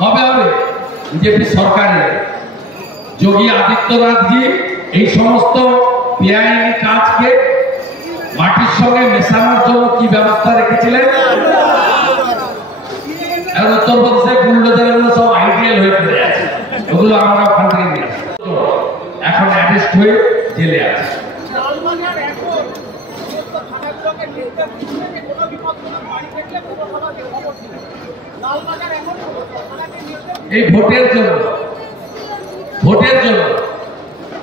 কবে হবে? বিজেপি সরকারের যোগী আদিত্যনাথজি এই সমস্ত বেআইনি কাজকে মাটির সঙ্গে মেশানোর জন্য কি ব্যবস্থা রেখেছিলেন? উত্তরপ্রদেশে বুলডোজারগুলো সব আইডিয়াল হয়ে পড়ে আছে, ওগুলো আমরা ওখান থেকে নিয়ে আসি, এখন অ্যারেস্ট হয়ে জেলে আছে। এই ভোটের জন্য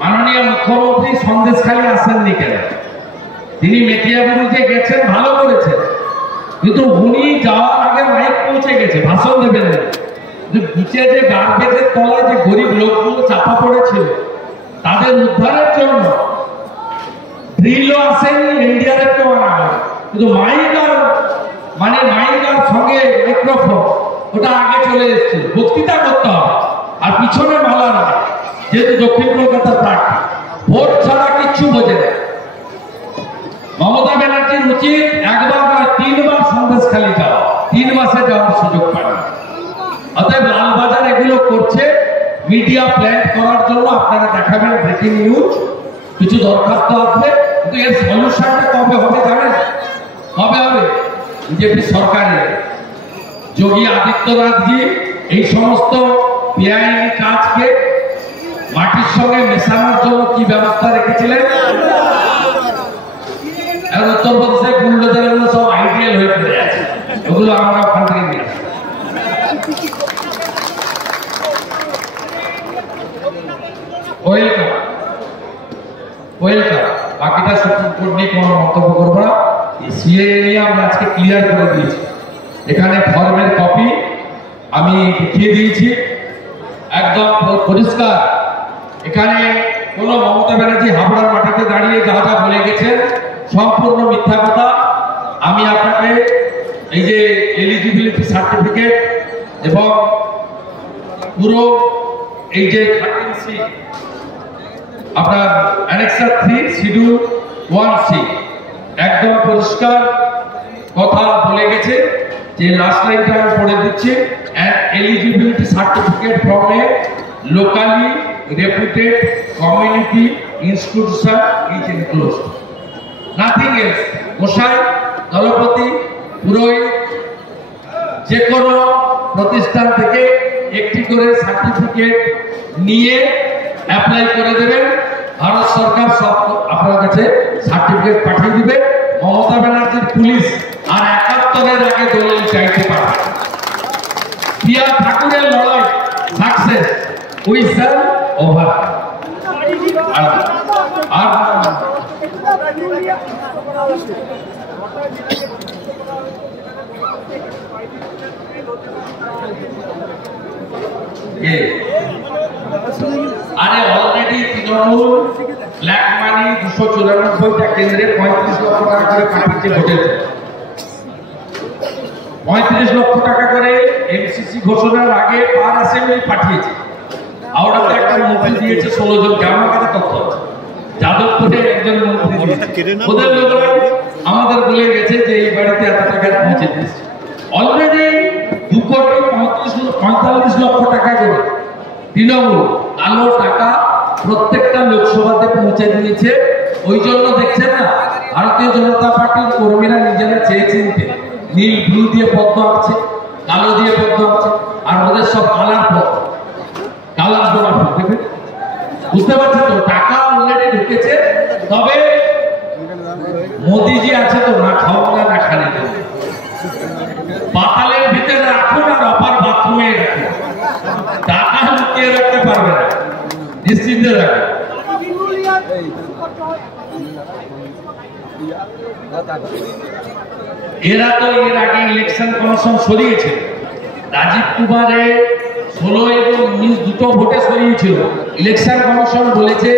মাননীয় মুখ্যমন্ত্রী সন্দেশখালী আসেননি কেন? তিনি মেটিয়াবুরুজে গেছেন, ভালো করেছেন, কিন্তু উনি যাওয়ার আগে মাইক পৌঁছে গেছে, ভাষণ দেবেন না। নিচে যে গার্বেজের তলায় যে গরিব লোকগুলো চাপা পড়েছিল তাদের উদ্ধারের জন্য ড্রিলও আসেনি, এনডিআরএফ কেউ আনা হয়, কিন্তু মাইক আর সঙ্গে মাইক্রোফোন ওটা আগে চলে এসেছিল, বক্তৃতা করতে হবে আর পিছনে মালা নয়, যেহেতু দক্ষিণ কলকাতার প্রার্থী ভোট ছাড়া কিচ্ছু বোঝে না। মমতা ব্যানার্জির উচিত একবার নয় 3 বার সন্দেশখালী যাওয়া, 3 মাসে যাওয়ার সুযোগ পায় না। অতএব লালবাজার এগুলো করছে মিডিয়া প্ল্যান্ট করার জন্য। আপনারা দেখাবেন ব্রেকিং নিউজ, কিছু দরখাস্ত আসবে, কিন্তু এর সলিউশনটা কবে হবে জানেন? কবে হবে? বিজেপি সরকারের যোগী আদিত্যনাথজি এই সমস্ত বেআইনি কাজকে মাটির সঙ্গে মেশানোর জন্য কি ব্যবস্থা রেখেছিলেন? উত্তরপ্রদেশে বুলডোজারগুলো সব আইডিয়াল হয়ে পড়ে আছে, ওগুলো আমরা ওখান থেকে নিয়ে আসি। ওয়েলকাম। বাকিটা সুপ্রিম কোর্ট নিয়ে কোনো মন্তব্য করবো না। সিএএ নিয়ে আমরা আজকে ক্লিয়ার করে দিয়েছি, এখানে ফর্মের কপি আমি দেখিয়ে দিয়েছি, একদম পরিষ্কার। এখানে কোন মমতা ব্যানার্জি হাবড়ার মাটিতে দাঁড়িয়ে যা যা বলে গেছেন সম্পূর্ণ মিথ্যা কথা। আমি আপনাকে এই যে এলিজিবিলিটি সার্টিফিকেট এবং পুরো এই যে 13C আপনার অ্যানেক্সার 3 শিডিউল 1C একদম পরিষ্কার কথা বলে গেছে। যে লাস্ট লাইনটা আমি পড়ে দিচ্ছি, an eligibility certificate from a locally reputed community institution is enclosed, nothing else। গোসাই, দলপতি, পুরোহিত যে কোনো প্রতিষ্ঠান থেকে একটি করে সার্টিফিকেট নিয়ে অ্যাপ্লাই করে দেবেন, ভারত সরকার সব আপনার কাছে সার্টিফিকেট পাঠিয়ে দিবে। মমতা ব্যানার্জির পুলিশ আর 71-এর আগে দলিল চাইতে পারে। পিয়া ঠাকুরের লড়াই সাকসেস, উই শ্যাল ওভার। আর আরে অলরেডি তৃণমূল ব্ল্যাক মানি 294টা কেন্দ্রে 35 লক্ষ টাকা করে পাঠিয়েছে ভোটের। 35 লক্ষ টাকা করে এমসিসি ঘোষণার আগে পার অ্যাসেম্বলি পাঠিয়েছে। হাওড়াতে একটা মন্ত্রী দিয়েছে 16 জনকে, আমার কাছে তথ্য আছে। যাদবপুরে একজন মন্ত্রী দিয়েছে। ওদের লোকরা আমাদের বলে গেছে যে এই বাড়িতে এত টাকা পৌঁছে দিয়েছে। অলরেডি 2,45 লক্ষ টাকা করে তৃণমূল কালো টাকা প্রত্যেকটা লোকসভাতে পৌঁছে দিয়েছে। ওই জন্য দেখছেন না ভারতীয় জনতা পার্টির কর্মীরা নিজেরা চেয়ে চিনতে নীল ব্লু দিয়ে পদ্ম আঁকছে, কালো দিয়ে পদ্ম আঁকছে, আর ওদের সব কালার পদ্ম, কালার গোলাপ। দেখবেন, বুঝতে পারছেন তো? টাকা অলরেডি ঢুকেছে। তবে মোদিজি আছে তো, না খাওয়া না খালি পাতালের ভিতরে রাখুন আর অপার বাথরুমে রাখুন, টাকা লুকিয়ে রাখতে পারবে না, নিশ্চিন্তে রাখুন। এরা তো এর আগে ইলেকশন কমিশন সরিয়েছে, রাজীব কুমারে 16 এবং 19 দুটো ভোটে সরিয়েছিল। ইলেকশন কমিশন বলেছে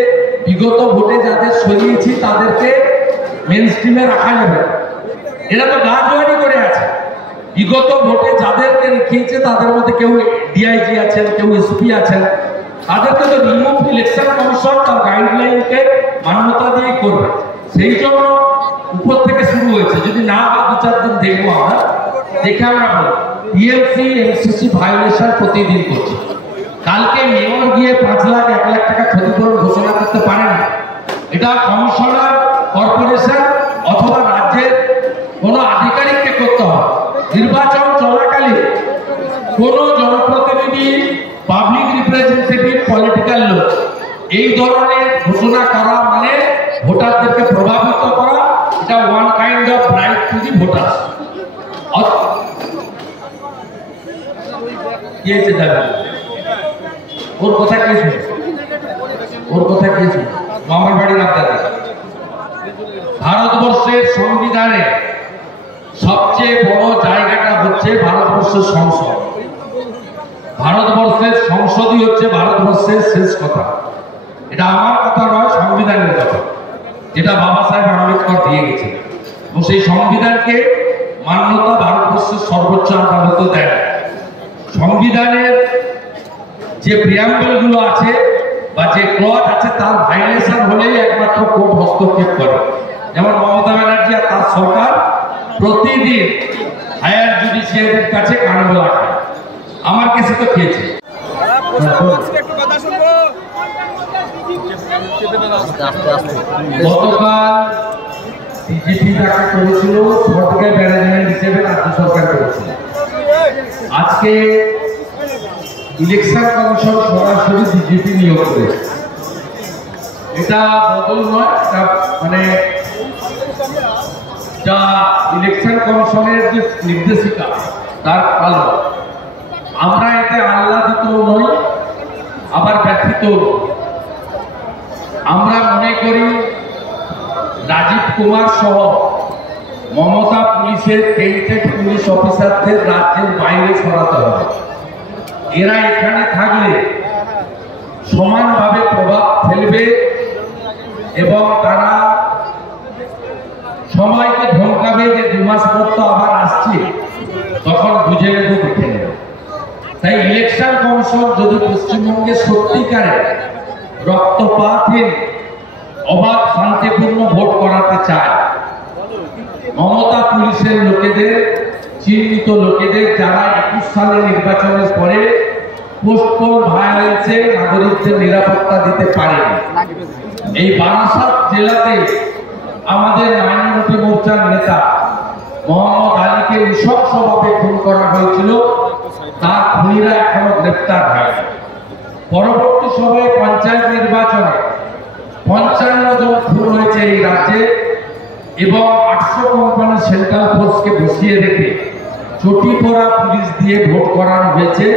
বিগত ভোটে যাদের সরিয়েছি তাদেরকে মেন স্ট্রিমে রাখা যাবে। এরা তো গাজওয়ারি করে আছে। বিগত ভোটে যাদেরকে রেখেছে তাদের মধ্যে কেউ ডিআইজি আছেন, কেউ এসপি আছেন, তাদেরকে তো রিমুভ ইলেকশন কমিশন তার গাইডলাইনকে মান্যতা দিয়ে করবে। সেই জন্য উপর থেকে শুরু হয়েছে। যদি না বা 2-4 দিন দেখবো, আমরা দেখে আমরা বলবো। টিএমসি এমসিসি ভায়োলেশন প্রতিদিন করছে। কালকে মেয়র গিয়ে 5 লাখ 1 লাখ টাকা ক্ষতিপূরণ ঘোষণা করতে পারে না। এটা কমিশনার, কর্পোরেশন অথবা রাজ্যের কোনো আধিকারিককে করতে হবে। নির্বাচন চলাকালীন কোন জনপ্রতিনিধি, পাবলিক রিপ্রেজেন্টেটিভ, পলিটিক্যাল লোক এই ধরনের ঘোষণা করা মানে ভোটারদেরকে প্রভাবিত করা। এটা one kind of right to the voter. ওর কথা কি শুনে, ওর কথা কি শুনে মামার বাড়ির আপনাদের। ভারতবর্ষের সংবিধানে সবচেয়ে বড় জায়গাটা হচ্ছে ভারতবর্ষের সংসদ। ভারতবর্ষের সংসদই হচ্ছে ভারতবর্ষের শেষ কথা। এটা আমার কথা নয়, সংবিধানের কথা, যেটা বাবা সাহেব আম্বেদকর দিয়ে গেছেন। এবং সেই সংবিধানকে মান্যতা ভারতবর্ষের সর্বোচ্চ আদালত দেয়। সংবিধানের যে প্রিয়াম্বল গুলো আছে বা যে ক্লজ আছে তার ভায়োলেশন হলেই একমাত্র কোর্ট হস্তক্ষেপ করে। যেমন মমতা ব্যানার্জি আর তার সরকার প্রতিদিন হায়ার জুডিশিয়ারির কাছে কানগোলা খায়। আমার কাছে তো খেয়েছে। গতকাল বিজেপি যাকে করেছিল সরকার ম্যানেজমেন্ট হিসেবে রাজ্য সরকার করেছিল। আজকে ইলেকশন কমিশন সরাসরি বিজেপি নিয়োগ করেছে। এটা বদল নয়, এটা মানে যা ইলেকশন কমিশনের যে নির্দেশিকা তার পালন। আমরা এতে আহ্লাদিত নই, আবার ব্যথিত। আমরা মনে করি রাজীব কুমার সহ মমতা পুলিশের টেন্টেড পুলিশ অফিসারদের রাজ্যের বাইরে সরাতে হবে। এরা এখানে থাকলে সমানভাবে প্রভাব ফেলবে এবং তারা সবাইকে ধমকাবে যে 2 মাস পর তো আবার আসছে, তখন বুঝে নেব, দেখে নেব। তাই ইলেকশন কমিশন যদি পশ্চিমবঙ্গে সত্যিকারে রক্তপাতহীন অবাধ শান্তিপূর্ণ ভোট করাতে চায়, মমতা পুলিশের লোকেদের, চিহ্নিত লোকেদের যারা 21 সালের নির্বাচনের পরে পোস্টপোন ভায়োলেন্সে নাগরিকদের নিরাপত্তা দিতে পারেনি। এই বারাসাত জেলাতে আমাদের মাইনরিটি মোর্চার নেতা মোহাম্মদ আলীকে নৃশংসভাবে খুন করা হয়েছিল। তার খুনিরা এখনো গ্রেপ্তার হয়নি। পরবর্তী সময়ে পঞ্চায়েত নির্বাচনে 55 জন খুন হয়েছে এই রাজ্যে এবং 800 কোম্পানি সেন্ট্রাল ফোর্সকে বসিয়ে রেখে চটি পড়া পুলিশ দিয়ে ভোট করানো হয়েছে।